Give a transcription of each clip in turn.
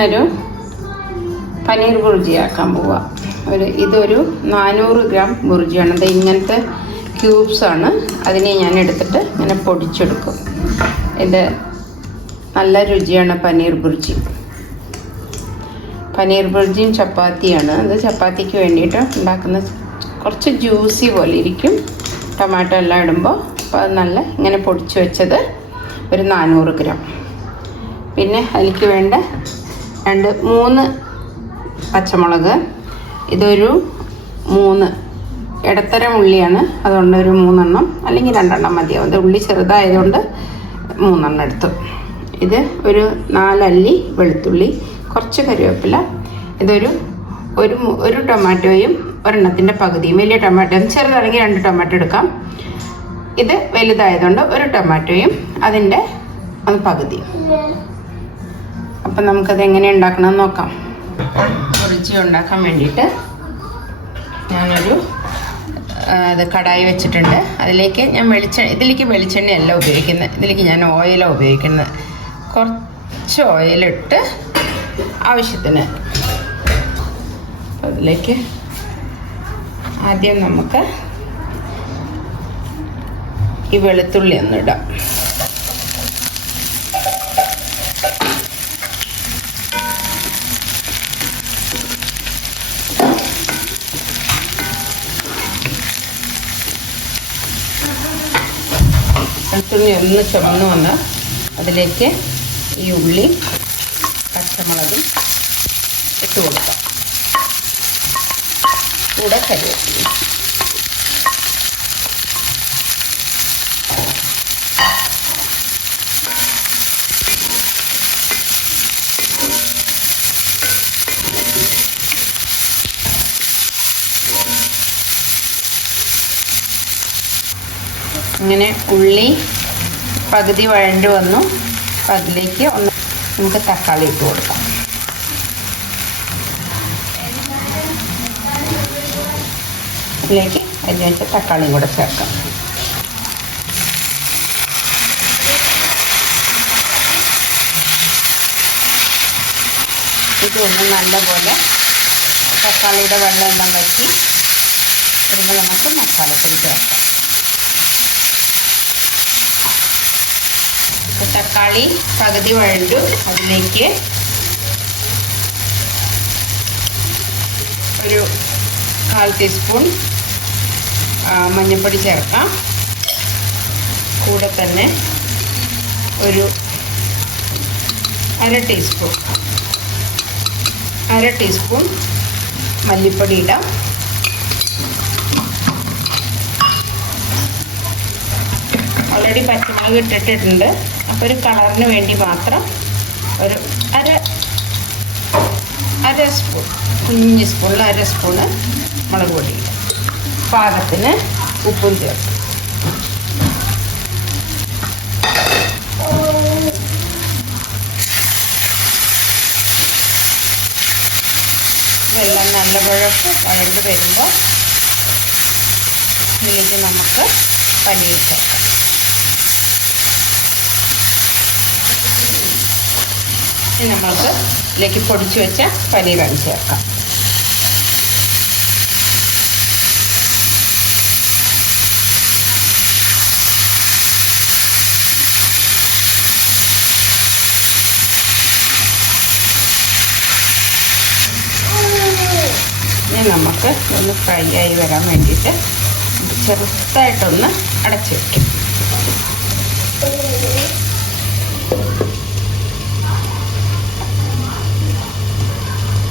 ഞാനൊരു പനീർ ബുർജി ആക്കാൻ പോവാം. ഇതൊരു 400 ഗ്രാം ബുർജിയാണ്. അത് ഇങ്ങനത്തെ ക്യൂബ്സാണ്. അതിനെ ഞാൻ എടുത്തിട്ട് ഇങ്ങനെ പൊടിച്ചെടുക്കും. ഇത് നല്ല രുചിയാണ് പനീർ ബുർജി. പനീർ ബുർജിയും ചപ്പാത്തിയാണ്. അത് ചപ്പാത്തിക്ക് വേണ്ടിയിട്ട് ഉണ്ടാക്കുന്ന കുറച്ച് ജ്യൂസി പോലെ ഇരിക്കും ടൊമാറ്റോ എല്ലാം ഇടുമ്പോൾ. അപ്പോൾ അത് നല്ല ഇങ്ങനെ പൊടിച്ച് വെച്ചത് ഒരു 400 ഗ്രാം. പിന്നെ അതിലേക്ക് വേണ്ട 3 പച്ചമുളക്. ഇതൊരു 3 ഇടത്തരം ഉള്ളിയാണ്. അതുകൊണ്ട് ഒരു 3 എണ്ണം അല്ലെങ്കിൽ 2 എണ്ണം മതിയാവും. ഇത് ഉള്ളി ചെറുതായതുകൊണ്ട് 3 എണ്ണം എടുത്തു. ഇത് ഒരു 4 അല്ലി വെളുത്തുള്ളി, കുറച്ച് കറിവേപ്പില. ഇതൊരു ഒരു ടൊമാറ്റോയും ഒരെണ്ണത്തിൻ്റെ പകുതിയും. വലിയ ടൊമാറ്റോ ചെറുതാണെങ്കിൽ 2 ടൊമാറ്റോ എടുക്കാം. ഇത് വലുതായതുകൊണ്ട് ഒരു ടൊമാറ്റോയും അതിൻ്റെ പകുതിയും. അപ്പം നമുക്കത് എങ്ങനെ ഉണ്ടാക്കണമെന്ന് നോക്കാം. ബുർജി ഉണ്ടാക്കാൻ വേണ്ടിയിട്ട് ഞാനൊരു കടായി വെച്ചിട്ടുണ്ട്. അതിലേക്ക് ഞാൻ ഇതിലേക്ക് വെളിച്ചെണ്ണയല്ല ഉപയോഗിക്കുന്നത്. ഇതിലേക്ക് ഞാൻ ഓയിലാണ് ഉപയോഗിക്കുന്നത്. കുറച്ച് ഓയിലിട്ട് ആവശ്യത്തിന്. അതിലേക്ക് ആദ്യം നമുക്ക് ഈ വെളുത്തുള്ളി ഒന്നിടാം. വെളുത്തുള്ളി ഒന്ന് ചുവന്ന് വന്ന് അതിലേക്ക് ഈ ഉള്ളി പച്ചമുളകും ഇട്ട് കൊടുക്കാം. കൂടെ കറിവേപ്പില. ഇങ്ങനെ ഉള്ളി പകുതി വഴണ്ട് വന്നു. അപ്പം അതിലേക്ക് നമുക്ക് തക്കാളി ഇട്ട് കൊടുക്കാം. ഇതിലേക്ക് അതിലേക്ക് തക്കാളിയും കൂടെ ചേർക്കാം. ഇതൊന്ന് നല്ലപോലെ തക്കാളിയുടെ വെള്ളം എല്ലാം വറ്റി വരുമ്പോൾ നമുക്ക് മസാലപ്പൊടി ചേർക്കാം. തക്കാളി പകുതി വഴണ്ടു. അതിലേക്ക് ഒരു 1/4 ടീസ്പൂൺ മഞ്ഞൾപ്പൊടി ചേർക്കാം. കൂടെ തന്നെ ഒരു അര ടീസ്പൂൺ മല്ലിപ്പൊടി ഇടാം. ഓൾറെഡി പച്ചമുളക് ഇട്ടിട്ടുണ്ട്. അപ്പോൾ ഒരു കളറിന് വേണ്ടി മാത്രം ഒരു അര സ്പൂൺ, കുഞ്ഞ് സ്പൂണിൽ അര സ്പൂണ് മുളക് പൊടി. പാകത്തിന് ഉപ്പും ചേർക്കും. ഇതെല്ലാം നല്ലപോലെ വഴണ്ട് വരുമ്പോൾ ഇതിലേക്ക് നമുക്ക് പനീർ ചേർക്കാം. ഇനി നമുക്ക് ഇതിലേക്ക് പൊടിച്ചു വെച്ച പനീറാണ് ചേർക്കാം. ഇനി നമുക്ക് ഒന്ന് ഫ്രൈ ആയി വരാൻ വേണ്ടിയിട്ട് ചെറുതായിട്ടൊന്ന് അടച്ചു വയ്ക്കും.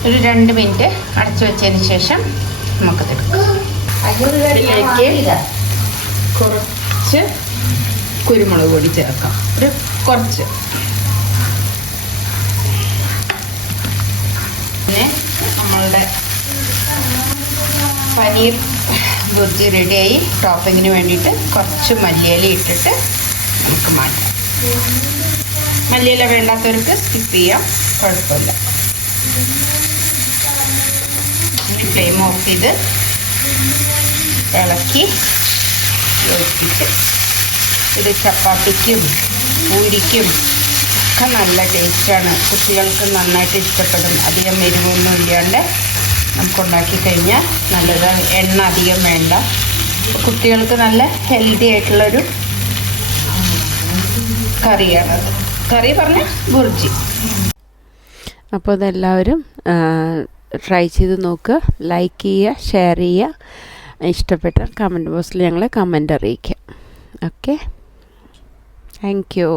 ഒരു 2 മിനിറ്റ് അടച്ചു വെച്ചതിന് ശേഷം നമുക്കത് എടുക്കാം. അതിലേക്ക് കുറച്ച് കുരുമുളക് പൊടി ചേർക്കാം. കുറച്ച്. പിന്നെ നമ്മളുടെ പനീർ ബുർജി റെഡിയായി. ടോപ്പിങ്ങിന് വേണ്ടിയിട്ട് കുറച്ച് മല്ലിയില ഇട്ടിട്ട് നമുക്ക് മാറ്റാം. മല്ലിയില വേണ്ടാത്തവർക്ക് സ്കിപ്പ് ചെയ്യാം, കുഴപ്പമില്ല. ഇനി ഫ്ലെയിം ഓഫ് ചെയ്ത് ഇളക്കി യോജിപ്പിച്ച് ഇത് ചപ്പാത്തിക്കും പൂരിക്കും ഒക്കെ നല്ല ടേസ്റ്റാണ്. കുട്ടികൾക്ക് നന്നായിട്ട് ഇഷ്ടപ്പെടും. അധികം എരിവൊന്നും ഇല്ലാണ്ട് നമുക്കുണ്ടാക്കി കഴിഞ്ഞാൽ നല്ലത്. എണ്ണ അധികം വേണ്ട. കുട്ടികൾക്ക് നല്ല ഹെൽത്തി ആയിട്ടുള്ളൊരു കറിയാണത്. കറി പറഞ്ഞ ബുർജി. അപ്പോൾ ഇതെല്ലാവരും ട്രൈ ചെയ്ത് നോക്കുക. ലൈക്ക് ചെയ്യുക, ഷെയർ ചെയ്യുക. ഇഷ്ടപ്പെട്ടാൽ കമൻറ്റ് ബോക്സിൽ ഞങ്ങളെ കമൻറ്റ് അറിയിക്കുക. Okay, thank you.